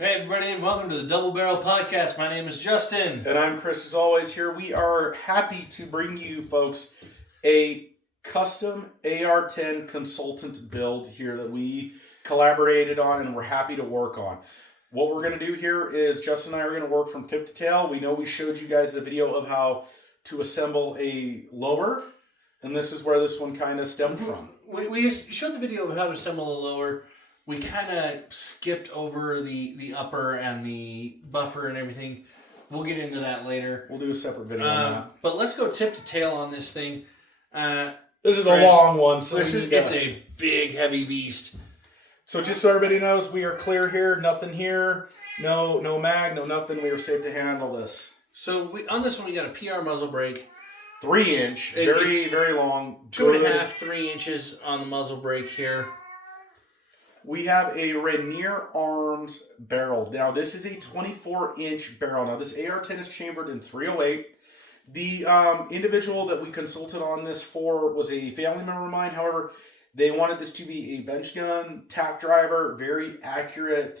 Hey everybody, and welcome to the Double Barrel Podcast. My name is Justin. And I'm Chris, as always, here. We are happy to bring you folks a custom AR10 consultant build here that we collaborated on and we're happy to work on. What we're going to do here is Justin and I are going to work from tip to tail. We know we showed you guys the video of how to assemble a lower, and this is where this one kind of stemmed from. We showed the video of how to assemble a lower. We kind of skipped over the upper and the buffer and everything. We'll get into that later. We'll do a separate video on that. But let's go tip to tail on this thing. This is a long one, so it's a big, heavy beast. So just so everybody knows, we are clear here. Nothing here. No mag, no nothing. We are safe to handle this. So on this one, we got a PR muzzle brake. 3-inch, very long. 2.5, 3 inches on the muzzle brake here. We have a Rainier Arms barrel. Now, this is a 24-inch barrel. Now, this AR10 is chambered in 308. The individual that we consulted on this for was a family member of mine. However, they wanted this to be a bench gun, tack driver, very accurate,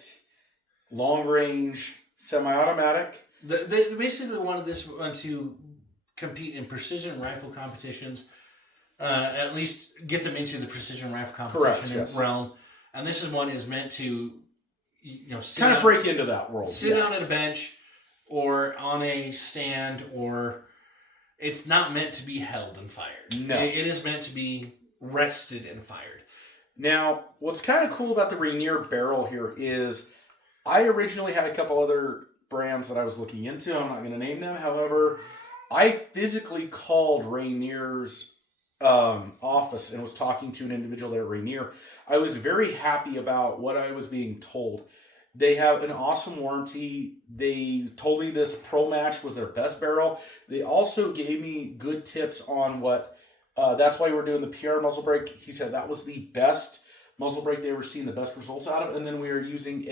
long-range, semi-automatic. They basically wanted this one to compete in precision rifle competitions, at least get them into the precision rifle competition realm. And this is one is meant to, kind of break into that world. Sit down at a bench or on a stand, or it's not meant to be held and fired. No. It is meant to be rested and fired. Now, what's kind of cool about the Rainier barrel here is I originally had a couple other brands that I was looking into. I'm not going to name them. However, I physically called Rainier's office and was talking to an individual there at Rainier. I was very happy about what I was being told. They have an awesome warranty. They told me this Pro Match was their best barrel. They also gave me good tips on what, that's why we're doing the PR muzzle brake. He said that was the best muzzle brake they ever seen, the best results out of. And then we are using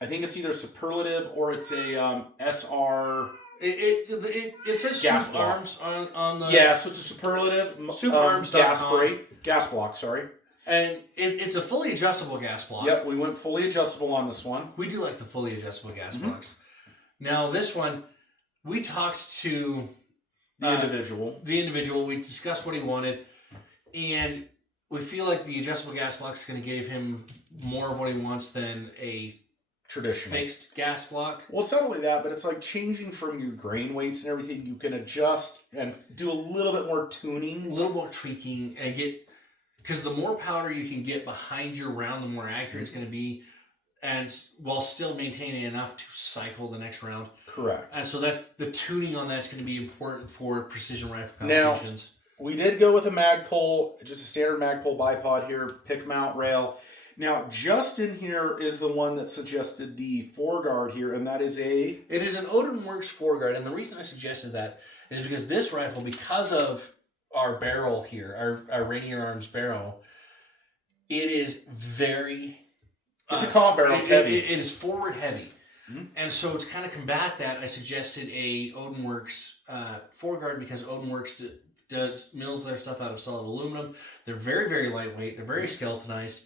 I think it's either superlative or it's a SR. It says gas Super block. Arms on the... Yeah, so it's a superlative gas block, sorry. And it's a fully adjustable gas block. Yep, we went fully adjustable on this one. We do like the fully adjustable gas blocks. Now this one, we talked to... The individual. We discussed what he wanted. And we feel like the adjustable gas block is going to give him more of what he wants than a... traditional fixed gas block. Well, it's not only that, but it's like changing from your grain weights and everything. You can adjust and do a little bit more tuning, a little more tweaking, and because the more powder you can get behind your round, the more accurate it's going to be, and while still maintaining enough to cycle the next round. Correct. And so that's the tuning on that's going to be important for precision rifle competitions. Now, we did go with a Magpul, just a standard Magpul bipod here, pick mount rail. Now, Justin here is the one that suggested the foreguard here, and that is It is an Odin Works foreguard, and the reason I suggested that is because this rifle, because of our barrel here, our Rainier Arms barrel, it is very... It's a comp barrel, it's heavy. It is forward heavy. Mm-hmm. And so to kind of combat that, I suggested a Odin Works foreguard, because Odin Works mills their stuff out of solid aluminum. They're very, very lightweight. They're very skeletonized.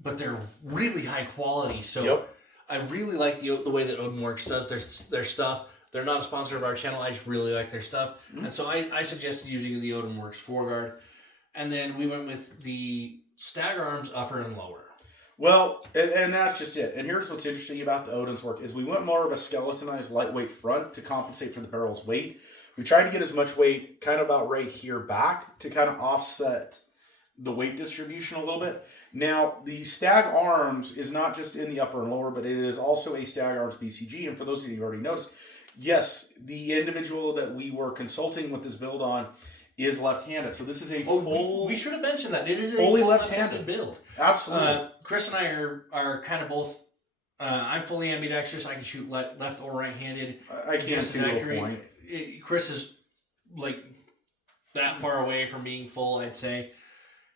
But they're really high quality, so I really like the way that Odin Works does their stuff. They're not a sponsor of our channel. I just really like their stuff, and so I suggested using the Odin Works foreguard, and then we went with the Stag Arms upper and lower. Well, and that's just it. And here's what's interesting about the Odin's work is we went more of a skeletonized lightweight front to compensate for the barrel's weight. We tried to get as much weight kind of about right here back to kind of offset the weight distribution a little bit. Now, the Stag Arms is not just in the upper and lower, but it is also a Stag Arms BCG. And for those of you who already noticed, yes, the individual that we were consulting with this build on is left-handed. So this is a full... We should have mentioned that. It is a fully full left-handed build. Absolutely. Chris and I are kind of both... I'm fully ambidextrous. I can shoot left or right-handed. I can't see the point. Chris is like that far away from being full, I'd say.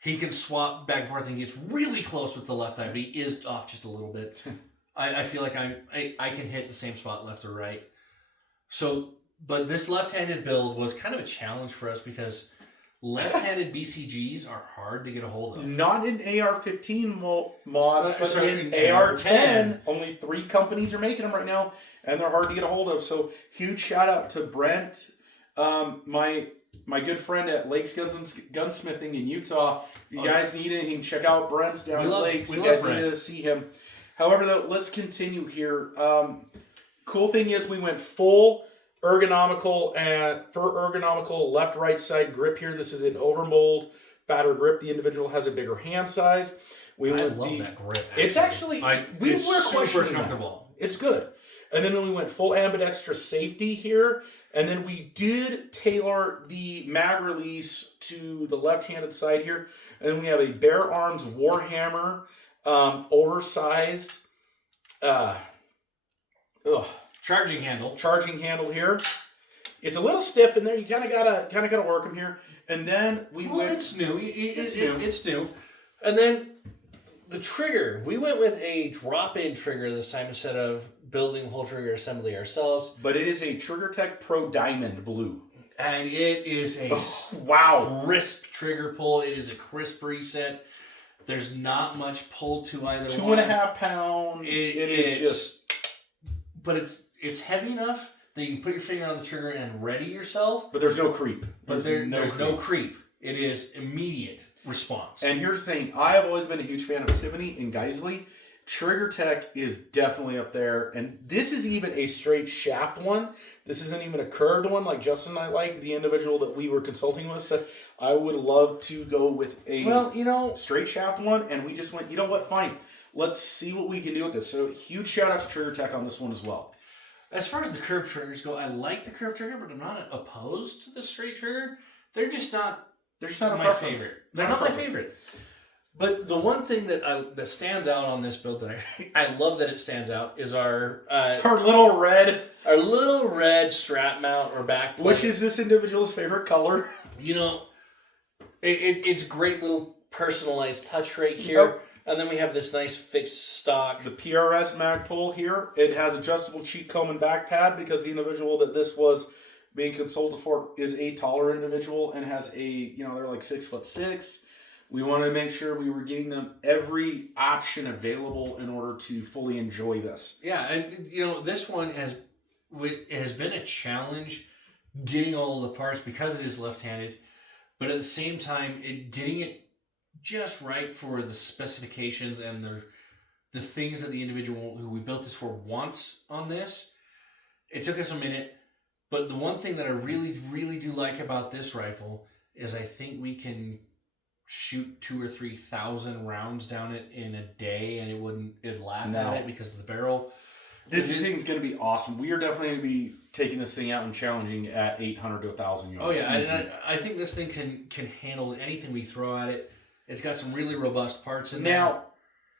He can swap back and forth and gets really close with the left eye, but he is off just a little bit. I feel like I can hit the same spot left or right. So, but this left-handed build was kind of a challenge for us because left-handed BCGs are hard to get a hold of. Not in AR-15 mods, but sorry, in AR-10. Only 3 companies are making them right now, and they're hard to get a hold of. So huge shout out to Brent, my good friend at Lakes Gunsmithing in Utah. If you guys need anything, check out Brent's down at Lakes. You guys need to see him. However, though, let's continue here. Cool thing is we went full ergonomical and for ergonomical left-right side grip here. This is an overmold fatter grip. The individual has a bigger hand size. I love that grip. Actually. It's actually it's super comfortable. It's good. And then we went full ambidextrous safety here. And then we did tailor the mag release to the left-handed side here. And then we have a bare arms Warhammer, oversized, charging handle. Charging handle here. It's a little stiff in there. You kind of gotta work them here. And then it's new. It's new. And then the trigger. We went with a drop-in trigger this time instead of building whole trigger assembly ourselves. But it is a TriggerTech Pro Diamond Blue. And it is a crisp trigger pull. It is a crisp reset. There's not much pull to either 2.5 pound. It is just... But it's heavy enough that you can put your finger on the trigger and ready yourself. But there's no creep. There's no creep. It is immediate response. And here's the thing. I have always been a huge fan of Tiffany and Geisley. TriggerTech is definitely up there. And this is even a straight shaft one. This isn't even a curved one like Justin and I like. The individual that we were consulting with said, I would love to go with a straight shaft one. And we just went, you know what, fine. Let's see what we can do with this. So huge shout out to TriggerTech on this one as well. As far as the curved triggers go, I like the curved trigger, but I'm not opposed to the straight trigger. They're just not my favorite. They're not my favorite. But the one thing that stands out on this build that I love that it stands out is our little red strap mount or back plate. Which is this individual's favorite color. You know, it's a great little personalized touch right here. Yep. And then we have this nice fixed stock. The PRS mag pull here. It has adjustable cheek comb and back pad because the individual that this was being consulted for is a taller individual and has they're like 6'6". We wanted to make sure we were getting them every option available in order to fully enjoy this. Yeah, and this one has been a challenge getting all of the parts because it is left-handed, but at the same time, getting it just right for the specifications and the things that the individual who we built this for wants on this. It took us a minute, but the one thing that I really, really do like about this rifle is I think we can shoot 2,000 or 3,000 rounds down it in a day, and it'd laugh at it because of the barrel. This thing's going to be awesome. We are definitely going to be taking this thing out and challenging at 800 to 1,000 yards. Oh yeah, I think this thing can handle anything we throw at it. It's got some really robust parts in there. Now,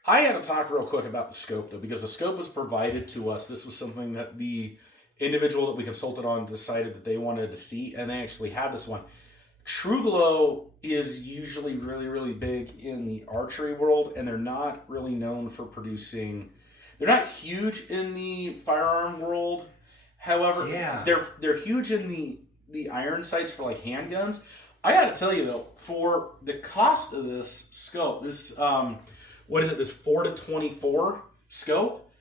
I had to talk real quick about the scope though, because the scope was provided to us. This was something that the individual that we consulted on decided that they wanted to see, and they actually had this one. TruGlo is usually really, really big in the archery world, and they're not really known for producing. They're not huge in the firearm world. However, they're huge in the iron sights for like handguns. I got to tell you though, for the cost of this scope, this this 4-24 scope,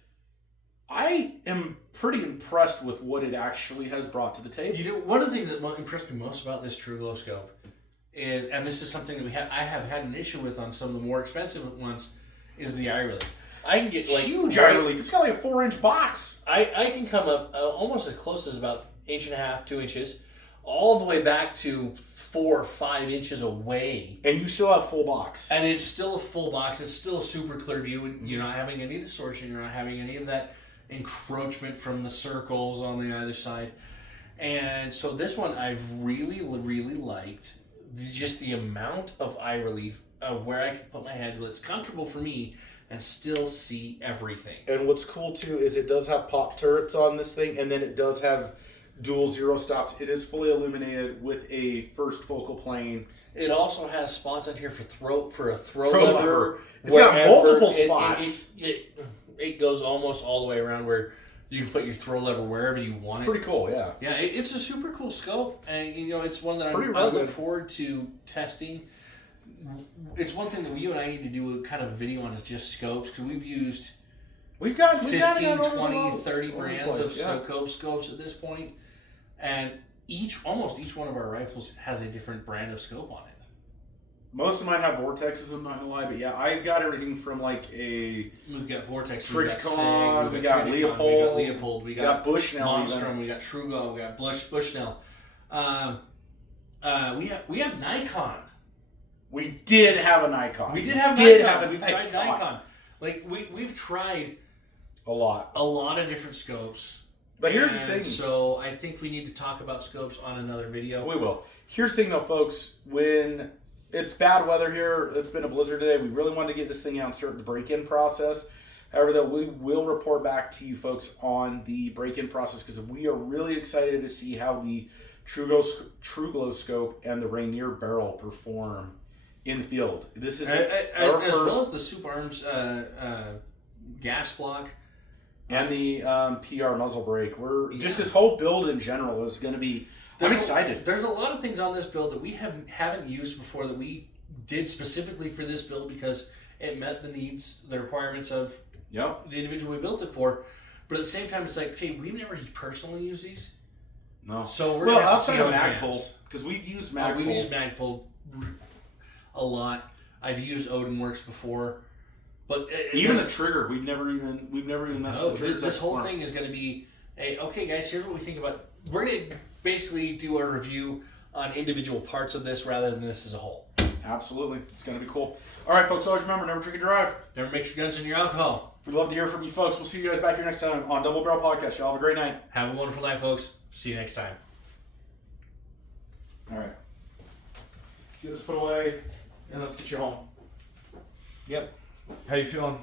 I am pretty impressed with what it actually has brought to the table. One of the things that impressed me most about this TruGlo scope is, and this is something that I have had an issue with on some of the more expensive ones, is the eye relief. I can get like huge eye relief. It's got like a 4-inch box. I can come up almost as close as about 1.5 inches, 2 inches, all the way back to 4 or 5 inches away. And you still have full box. And it's still a full box. It's still a super clear view. And you're not having any distortion. You're not having any of that encroachment from the circles on the other side. And so this one I've really, really liked. Just the amount of eye relief where I can put my head where it's comfortable for me and still see everything. And what's cool too is it does have pop turrets on this thing, and then it does have dual zero stops. It is fully illuminated with a first focal plane. It also has spots on here for a throw lever. It's got multiple spots. It goes almost all the way around where You can put your throw lever wherever you want It's pretty cool, yeah. Yeah, it's a super cool scope, and it's one that I Pretty look forward to testing. It's one thing that you and I need to do a kind of video on is just scopes, because we've used We've got 15, 20, 30 all over the brands of place, yeah. scopes at this point, and almost each one of our rifles has a different brand of scope on it. Most of mine have Vortexes, I'm not gonna lie, but yeah, I've got everything from like a We've got Vortex, Trigicon, we got Leopold, we got Bushnell, Monstrum, we got Trugo, we got Bushnell. We have Nikon. We did have a Nikon. We did have Nikon. Nikon. We've tried Nikon. Like we've tried a lot of different scopes. But here's the thing. So I think we need to talk about scopes on another video. We will. Here's the thing though, folks. When it's bad weather here, it's been a blizzard today. We really wanted to get this thing out and start the break-in process. However, though, we will report back to you folks on the break-in process because we are really excited to see how the True Glow scope and the Rainier barrel perform in the field. This is our as first, well as the Soup Arms gas block and the PR muzzle brake. Just this whole build in general is going to be. I'm excited. There's a lot of things on this build that we haven't used before that we did specifically for this build because it met the needs, the requirements of the individual we built it for. But at the same time, it's like, okay, we've never personally used these. No. So we're gonna have to see outside of how it Magpul, because we've used Magpul. We've used Magpul a lot. I've used Odinworks before, but even the trigger, we've never even messed with the trigger. This whole thing is going to be okay, guys. Here's what we think about. We're going to basically do a review on individual parts of this rather than this as a whole. Absolutely, it's going to be cool. All right, folks. Always remember, never drink and drive. Never mix your guns and your alcohol. We'd love to hear from you, folks. We'll see you guys back here next time on Double Barrel Podcast. Y'all have a great night. Have a wonderful night, folks. See you next time. All right. Get this put away, and let's get you home. Yep. How you feeling?